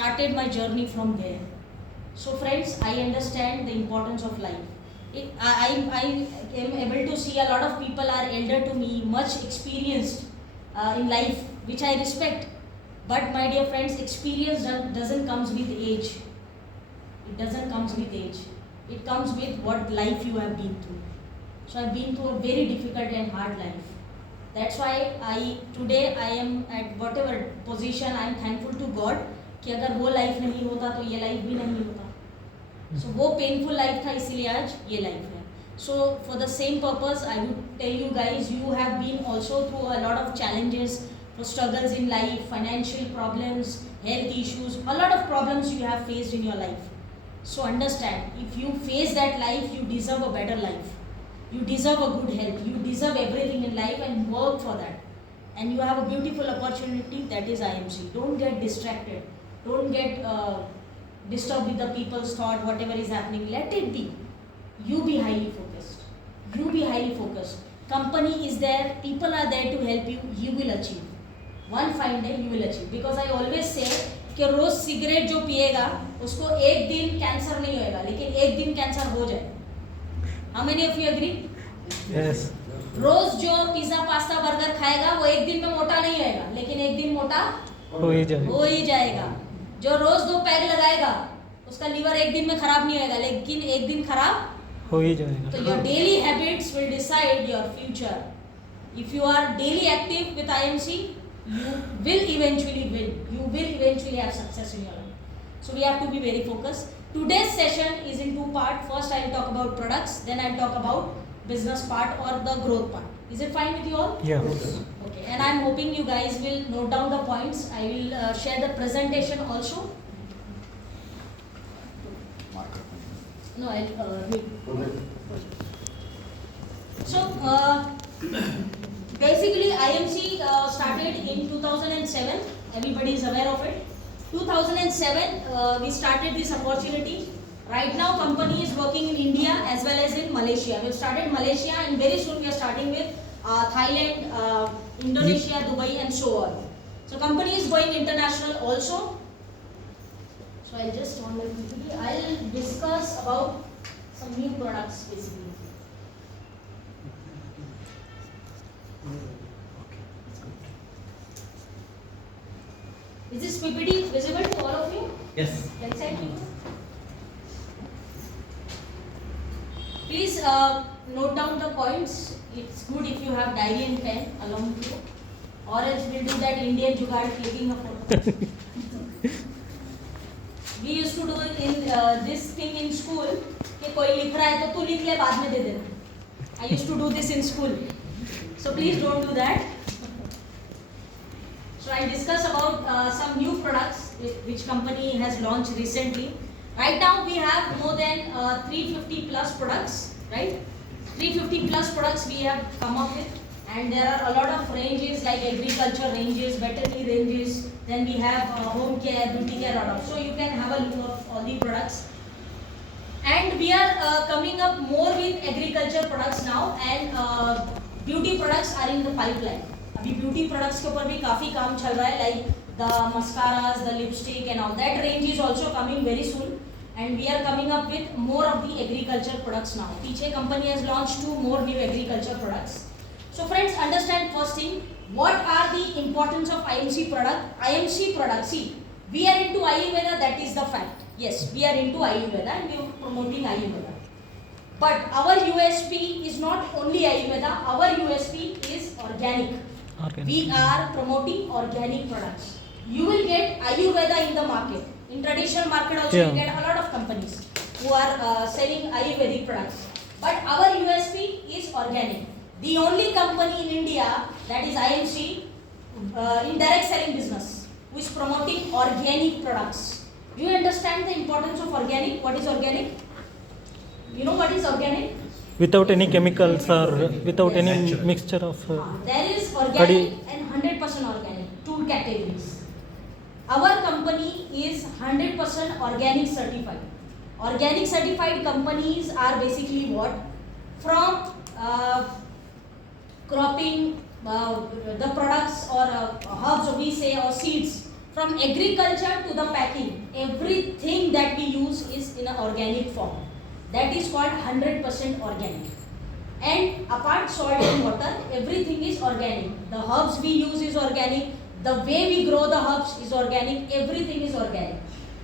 started my journey from there. So friends, I understand the importance of life. I am able to see a lot of people are elder to me, much experienced in life, which I respect. But my dear friends, experience doesn't comes with age. It doesn't comes with age. It comes with what life you have been through. So I've been through a very difficult and hard life. That's why today I am at whatever position. I am thankful to God कि अगर वो life नहीं होता तो ये life भी नहीं होता. So वो पेनफुल लाइफ था, इसीलिए आज ये लाइफ है. So for the same purpose, I would tell you guys, you have been also through a lot of challenges, struggles in life, financial problems, health issues, a lot of problems you have faced in your life. So understand, if you face that life, you deserve a better life. You deserve a good health. You deserve everything in life and work for that. And you have a beautiful opportunity, that is IMC. Don't get distracted. Don't get disturbed with the people's thought, whatever is happening. Let it be. You be highly focused. You be highly focused. Company is there. People are there to help you. You will achieve. One fine day you will achieve. Because I always say कि रोज cigarette जो पिएगा उसको एक दिन cancer नहीं होएगा, लेकिन एक दिन कैंसर हो जाए. How many of you agree? Yes. रोज जो पिज्जा पास्ता बर्गर खाएगा वो एक दिन में मोटा नहीं होएगा, लेकिन एक दिन मोटा हो ही जाएगा. जो रोज 2 पैग लगाएगा उसका लीवर एक दिन में खराब नहीं होएगा, लेकिन एक दिन खराब हो ही जाएगा. तो your daily habits will decide your future. If you are daily active with IMC, you will eventually win. You will eventually have success in your life. So we have to be very focused. Today's session is in 2 parts. First I will talk about products, then I will talk about business part or the growth part. Is it fine with you all? Yeah. Okay. And I am hoping you guys will note down the points. I will share the presentation also. No, I'll So basically IMC started in 2007. Everybody is aware of it. 2007 we started this opportunity. Right now company is working in India as well as in Malaysia. We started Malaysia and very soon we are starting with Thailand, Indonesia, Dubai and so on. So company is going international also. So I'll just on my PPT. I'll discuss about some new products basically. Is this PPT visible to all of you? Yes. Left side people? Please note down the points. It's good if you have diary and pen along with you. Or else we'll do that Indian jugaad clicking a photo. We used to do it in this thing in school. कि कोई लिख रहा है तो तू लिख ले बाद में दे देना. I used to do this in school. So please don't do that. So I discuss about some new products which company has launched recently. Right now we have more than 350 plus products, right? 350 plus products we have come up with, and there are a lot of ranges like agriculture ranges, veterinary ranges, then we have home care, beauty care, lot of. So you can have a look of all the products. And we are coming up more with agriculture products now, and beauty products are in the pipeline. अभी beauty products के ऊपर भी काफी काम चल रहा है, like the mascaras, the lipstick and all that range is also coming very soon, and we are coming up with more of the agriculture products now. पीछे company has launched 2 more new agriculture products. So friends, understand first thing, what are the importance of IMC product? IMC product, see, we are into Ayurveda, that is the fact. Yes, we are into Ayurveda and we are promoting Ayurveda. But our USP is not only Ayurveda, our USP is organic. We are promoting organic products. You will get Ayurveda in the market. In traditional market also you get a lot of companies who are selling Ayurvedic products. But our USP is organic. The only company in India, that is IMC, in direct selling business, who is promoting organic products. Do you understand the importance of organic? What is organic? You know what is organic? Without any chemicals or without any mixture of. There is organic and 100% organic. 2 categories. Our company is 100% organic certified. Organic certified companies are basically what? From cropping, the products or herbs we say, or seeds, from agriculture to the packing. everything that we use is in an organic form. That is called 100% organic. And apart salt and water, everything is organic. The herbs we use is organic. The way we grow the herbs is organic. Everything is organic.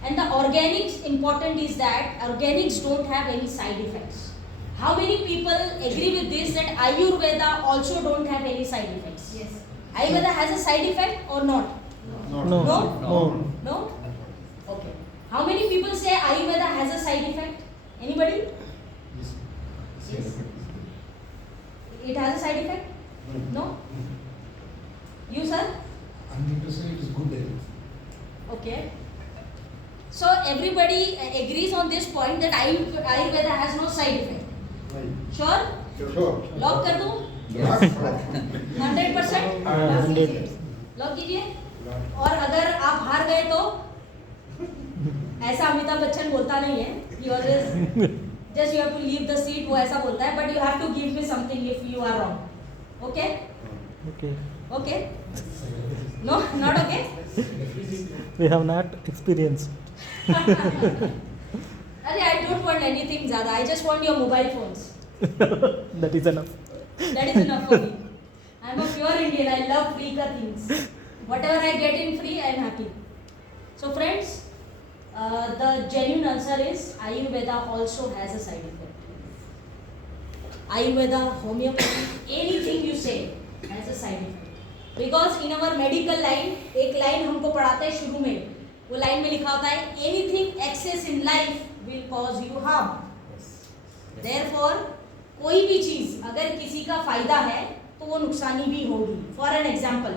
And the organics, important is that organics don't have any side effects. How many people agree with this that Ayurveda also don't have any side effects? Yes. Ayurveda has a side effect or not? No. No? No. No? Okay. How many people say Ayurveda has a side effect? Anybody? Yes. It has a side effect? No? You, sir? I mean to say it is good health. Okay. So everybody agrees on this point that Ayurveda has no side effect. Sure? Sure. Lock कर दूं? 100%? 100. Lock कीजिए. और अगर आप हार गए तो ऐसा अमिताभ बच्चन बोलता नहीं है. He always just you have to leave the seat. वो ऐसा बोलता है. But you have to give me something if you are wrong. Okay? Okay. Okay? No, not okay. We have not experienced. अरे I don't want anything ज़्यादा. I just want your mobile phones. That is enough. That is enough for me. I am a pure Indian. I love free ka things. Whatever I get in free, I am happy. So friends, the genuine answer is Ayurveda also has a side effect. Ayurveda, homeopathy, anything you say has a side effect. Because in our medical line, एक line हमको पढ़ाते हैं शुरू में. वो line में लिखा होता है anything excess in life will cause you harm. Therefore, कोई भी चीज अगर किसी का फायदा है तो वो नुकसानी भी होगी. For an example,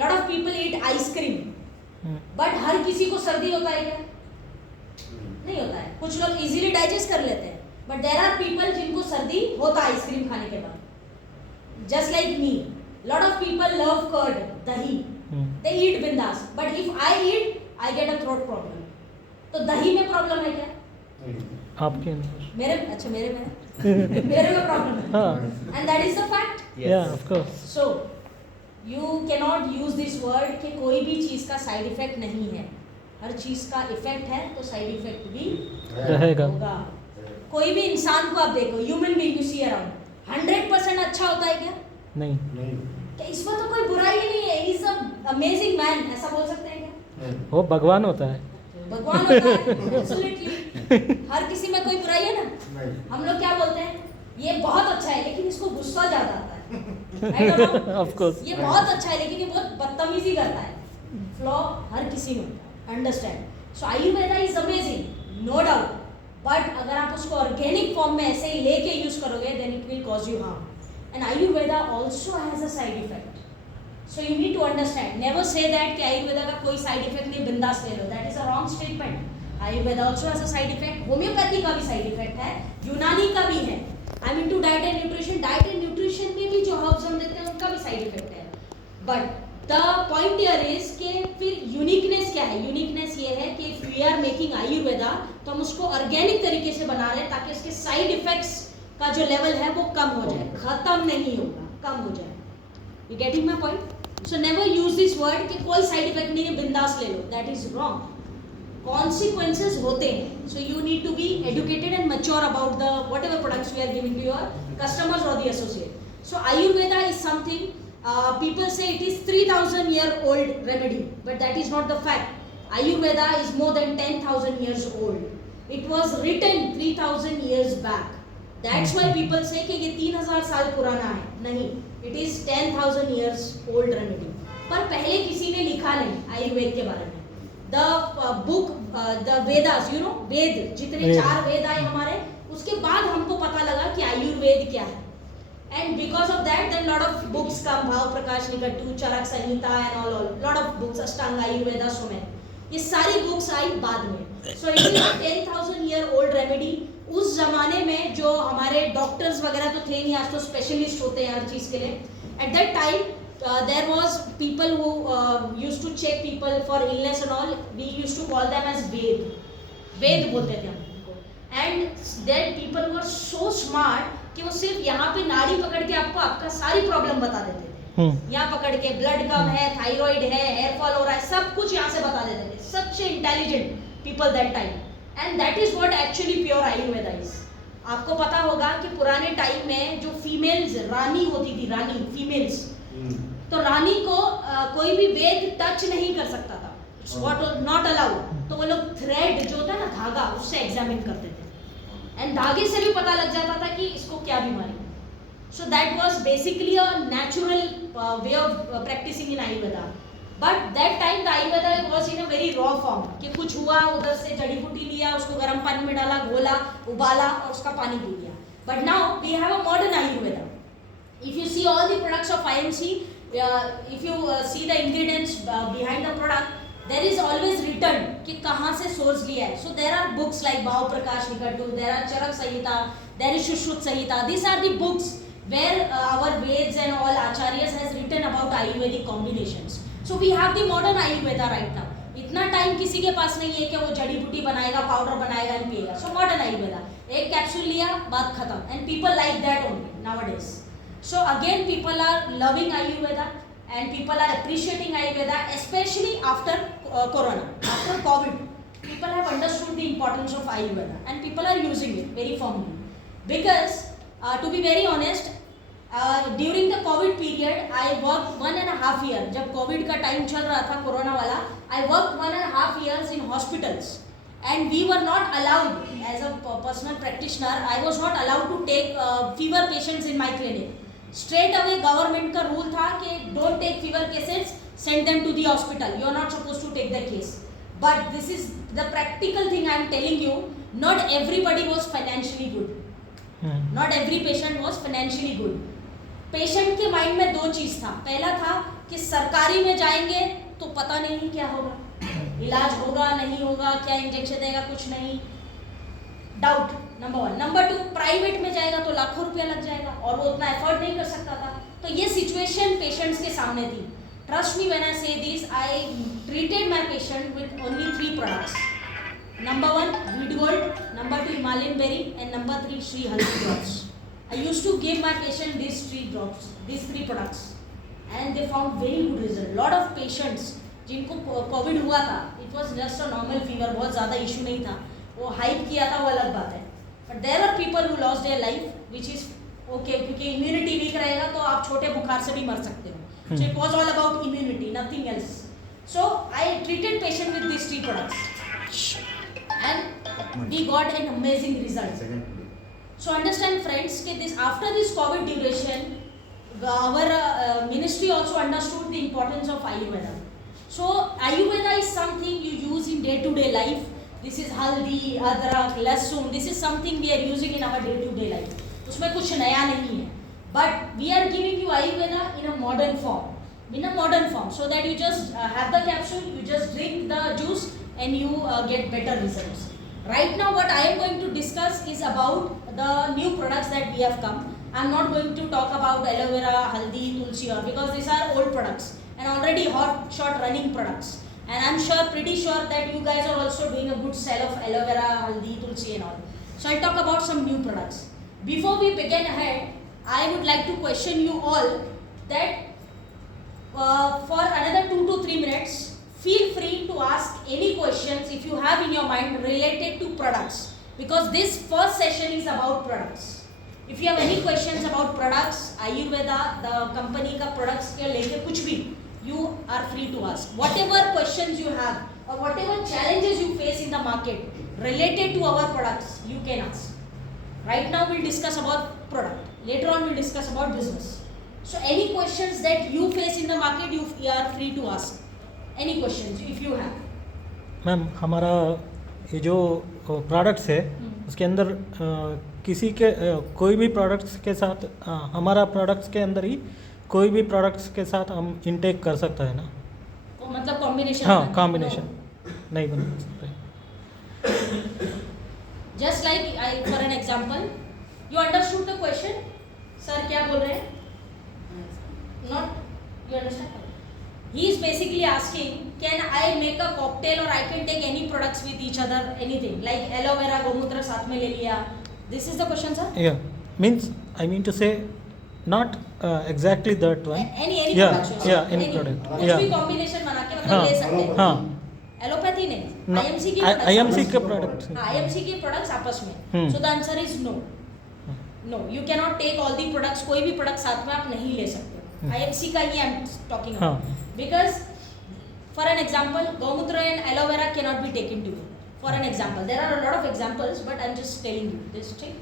lot of people eat ice cream, but हर किसी को सर्दी होता है क्या? नहीं होता है. कुछ लोग इजीली डाइजेस्ट कर लेते हैं, बट देयर आर पीपल जिनको सर्दी होता है आइसक्रीम खाने के बाद. Just like me, lot of people love curd, dahi, they eat बिंदास, but if I eat I get a throat problem. तो दही में प्रॉब्लम है क्या? आपके अंदर. मेरे अच्छा मेरे में मेरे में प्रॉब्लम है. हाँ. And that is the fact. Yeah, of course. So, you cannot use this word कि कोई भी चीज़ का साइड इफेक्ट नहीं है. हर चीज़ का इफेक्ट है तो साइड इफेक्ट भी रहेगा. होगा. कोई भी इंसान को आप देखो, human being you see around, 100% अच्छा होता है क्या? नहीं. क्या इसमें तो कोई बुराई ही नहीं है. ही इज अमेजिंग मैन, ऐसा बोल सकते हैं क्या? वो भगवान होता है. भगवान होता है. एब्सोल्युटली. हर किसी में कोई बुराई है ना. हम लोग क्या बोलते हैं, ये बहुत अच्छा है लेकिन इसको गुस्सा ज्यादा आता है. I don't know. Of course. ये बहुत अच्छा है लेकिन ये बहुत बदतमीजी करता है. फ्लॉ हर किसी में understand. So Ayurveda is amazing, no doubt, but अगर आप उसको ऑर्गेनिक फॉर्म में ऐसे ही लेके यूज करोगे then it will cause you harm. And Ayurveda also has a side effect. So you need to understand. Never say that कि आयुर्वेदा का कोई साइड इफेक्ट नहीं, बिंदास ले लो. That is a wrong statement. Ayurveda also has a side effect. Homeopathy का भी side effect है, यूनानी का भी है. I mean to diet and nutrition. Diet and nutrition में भी जो हर्ब्स हम देते हैं उनका भी साइड इफेक्ट है. But the point here is कि फिर यूनिकनेस क्या है? यूनिकनेस ये है कि if we are making Ayurveda तो हम उसको ऑर्गेनिक तरीके से बना रहे हैं ताकि उसके साइड इफेक्ट्स का जो लेवल है वो कम हो जाए, खत्म नहीं होगा, कम हो जाए. You getting my point? So never use this word कि कोई साइड इफेक्ट नहीं है, बिंदास ले लो. That is wrong. consequences होते हैं. So you need to be educated and mature about the whatever products we are giving to your customers or the associate. So Ayurveda is something people say it is 3,000 year old remedy, but that is not the fact. Ayurveda is more than 10,000 years old. It was written 3,000 years back. That's why people say कि ये 3,000 साल पुराना है. नहीं, it is 10,000 years old remedy. पर पहले किसी ने लिखा नहीं आयुर्वेद के बारे में. The book, the Vedas, you know, वेद, जितने 4 वेद आए हमारे, उसके बाद हमको पता लगा कि आयुर्वेद क्या है. And because of that, then lot of books come, भाव प्रकाश निकटू, चरक संहिता and all, lot of books, Ashtanga Ayurveda, so many. ये सारी बुक्स आई बाद में. So it is a 10,000 year old remedy. उस जमाने में जो हमारे डॉक्टर्स वगैरह तो थे नहीं, आज तो स्पेशलिस्ट होते हैं हर चीज के लिए. At that time there was people who used to check people for illness and all. We used to call them as ved बोलते थे हम उनको. And then people were so smart कि वो सिर्फ यहाँ पे नाड़ी पकड़ के आपको आपका सारी प्रॉब्लम बता देते थे. यहाँ पकड़ के ब्लड कम है, थायराइड है, हेयर फॉल हो रहा है, सब कुछ यहाँ से बता देते थे. सच intelligent people that time, and that is what actually pure Ayurveda is. आपको पता होगा कि पुराने टाइम में जो फीमेल्स रानी होती थी, रानी फीमेल्स, तो रानी को कोई भी वेद टच नहीं कर सकता था, व्हाट नॉट अलाउड. तो वो लोग थ्रेड जो होता है ना, धागा, उससे एग्जामिन करते थे, एंड धागे से भी पता लग जाता था कि इसको क्या बीमारी. So that was basically a natural way of practicing in Ayurveda. But that time the Ayurveda was in a very raw form, कि कुछ हुआ उधर से जड़ी बूटी लिया, उसको गर्म पानी में डाला, घोला, उबाला और उसका पानी पी लिया. But now we have a modern Ayurveda. If you see all the products of IMC, if you see the ingredients behind the product, there is always written कि कहाँ से source लिया है. So there are books like Bhav Prakash Nikatu, there are Charak Samhita, there is Shushruta Samhita. These are the books where our Veds and all Acharyas has written about Ayurvedic combinations. So we have the modern Ayurveda right now. इतना time किसी के पास नहीं है कि वो जड़ी बूटी बनाएगा, पाउडर बनाएगा and पिएगा. So modern Ayurveda, एक कैप्सूल लिया, बात खत्म, and people like that only nowadays. So again, people are loving Ayurveda and people are appreciating Ayurveda, especially after Corona, after COVID. People have understood the importance of Ayurveda and people are using it very firmly. Because to be very honest, during the COVID period, I worked 1.5 years. जब COVID का time चल रहा था, corona वाला, I worked 1.5 years in hospitals. And we were not allowed, as a personal practitioner, I was not allowed to take fever patients in my clinic. Straight away government का rule था कि don't take fever cases, send them to the hospital. You are not supposed to take the case. But this is the practical thing I am telling you. Not everybody was financially good. Not every patient was financially good. Patient के mind में दो चीज़ था. पहला था कि सरकारी में जाएंगे तो पता नहीं क्या होगा, इलाज होगा नहीं होगा, क्या इंजेक्शन देगा, कुछ नहीं, डाउट नंबर 1. नंबर 2, प्राइवेट में जाएगा तो लाखों रुपया लग जाएगा और वो उतना एफर्ट नहीं कर सकता था. तो ये सिचुएशन पेशेंट्स के सामने थी. ट्रस्ट मी व्हेन आई से this, I treated my patient with only 3 products. Number 1, Wheat Gold, number 2, Himalayan Berry, and number 3, Sri Haldi drops. I used to give my patient these 3 drops, these 3 products, and they found very good result. Lot of patients जिनको Covid हुआ था, it was just a normal fever, बहुत ज़्यादा issue नहीं था, वो hype किया था, वो अलग बात है. But there are people who lost their life, which is okay, क्योंकि immunity weak रहेगा तो आप छोटे बुखार से भी मर सकते हो. So it was all about immunity, nothing else. So I treated patient with these 3 products, and we got an amazing result. So understand friends, कि this after this COVID duration, our ministry also understood the importance of Ayurveda. So Ayurveda is something you use in day-to-day life. This is haldi, adrak, lasun. This is something we are using in our day-to-day life. उसमें कुछ नया नहीं है. But we are giving you Ayurveda in a modern form. In a modern form, so that you just have the capsule, you just drink the juice, and you get better results. Right now, what I am going to discuss is about the new products that we have come. I am not going to talk about aloe vera, haldi, tulsi, or because these are old products and already hot, short running products. And I am sure, pretty sure that you guys are also doing a good sell of aloe vera, haldi, tulsi, and all. So I'll talk about some new products. Before we begin ahead, I would like to question you all that for another 2 to 3 minutes, feel free to ask any questions if you have in your mind related to products, because this first session is about products. If you have any questions about products, Ayurveda, the company का products के लेके कुछ भी, you are free to ask. Whatever questions you have or whatever challenges you face in the market related to our products, you can ask. Right now we'll discuss about product. Later on we'll discuss about business. So any questions that you face in the market, you are free to ask. Any questions if you have? Ma'am, हमारा ये जो products है उसके अंदर किसी के कोई भी प्रोडक्ट्स के साथ हमारा प्रोडक्ट्स के अंदर ही कोई भी प्रोडक्ट्स के साथ हम इनटेक कर सकता है ना? मतलब कॉम्बिनेशन? हाँ, कॉम्बिनेशन नहीं बना सकते. Just like for an example, you understood the question? Sir क्या बोल रहे हैं? Not you understand? He is basically asking, can I make a cocktail or I can take any products with each other, anything like aloe vera, gomutra साथ में ले लिया. This is the question, sir? Yeah, means I mean to say not exactly that one. Any Yeah, product. yeah, any product. कुछ Yeah. भी combination बना के मतलब ले सकते हैं. हाँ. एलोपैथी नहीं, No, आईएमसी के IMC के products. प्रोडक्ट्स आईएमसी के प्रोडक्ट्स आपस में. Hmm. So the answer is no. No, you cannot take all the products. कोई भी प्रोडक्ट साथ में आप नहीं ले सकते. आईएमसी का ही I'm talking about. हाँ. Because for an example, गौमूत्र and aloe vera cannot be taken together. For an example, there are a lot of examples, but I'm just telling you this thing.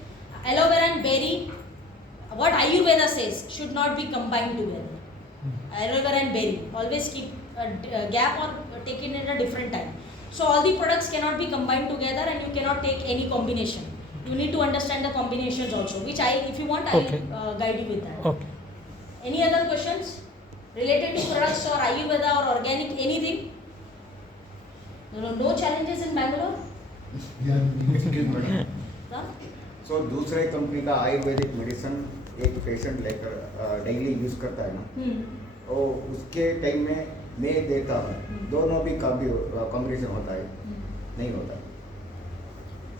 Aloe vera and berry, what Ayurveda says, should not be combined together. Aloe vera and berry, always keep a gap or take it at a different time. So all the products cannot be combined together, and you cannot take any combination. You need to understand the combinations also, which if you want, Okay. I'll guide you with that. Okay. Any other questions related to products or Ayurveda or organic, anything? No challenges in Bangalore? Yeah. Huh? सो दूसरे company का Ayurvedic medicine एक patient लेकर daily use करता है ना, और उसके time में मैं देखता हूँ दोनों भी काफी कॉम्बिनेशन होता है, नहीं होता है.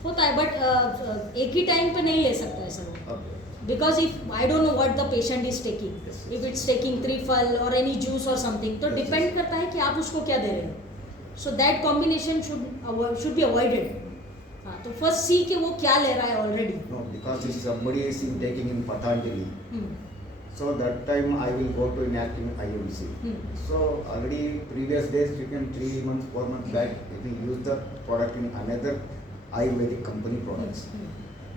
होता है, बट एक ही टाइम पे नहीं ले सकता है sir. Okay. Because if I don't know what the patient is taking, Yes, if it's taking trifle or any juice or something, तो Yes, depend yes. करता है कि आप उसको क्या दे रहे हो. So that combination should be avoided. हाँ, तो first see कि वो क्या ले रहा है already. No, because if somebody is taking in Patanjali, so that time I will go to inactive IMC. So already previous days, you can 3 months, 4 months back, if you use the product in another Ayurvedic company products,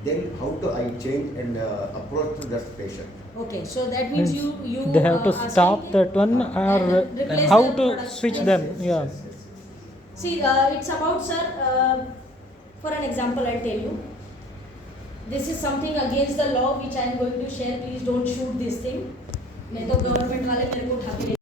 then how to I change and approach to that patient. Okay, so that means you They have to are stop saying that one and or replace how the to products. switch Yes, them. yes, Yeah. Yes, yes, yes. See, it's about, sir, for an example, I'll tell you. This is something against the law which I am going to share. Please don't shoot this thing. नहीं तो government वाले मेरे को उठा के